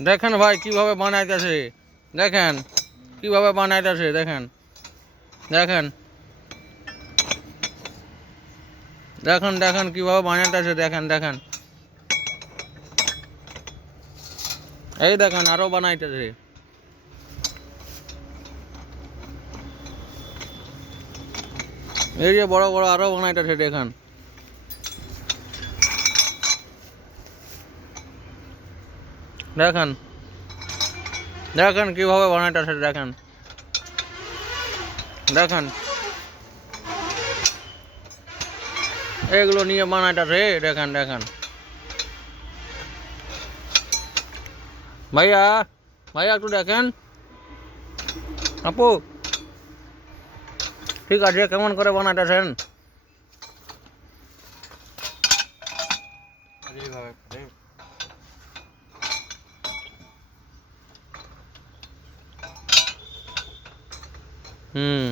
দেখেন ভাই কিভাবে বানাইতেছে, দেখেন কিভাবে বানাইতেছে, দেখেন দেখেন দেখেন দেখেন কিভাবে বানাইতেছে, দেখেন দেখেন এই দেখেন আরো বানাইতেছে। এই যে বড় বড় আরো বানাইতেছে, দেখেন দেখেন দেখেন কিভাবে বানাইতেছে, দেখেন দেখেন এগুলো নিয়ে বানাইতেছে, দেখেন দেখেন ভাইয়া ভাইয়া একটু দেখেন আপু, ঠিক আছে কেমন করে বানাইতেছেন? হুম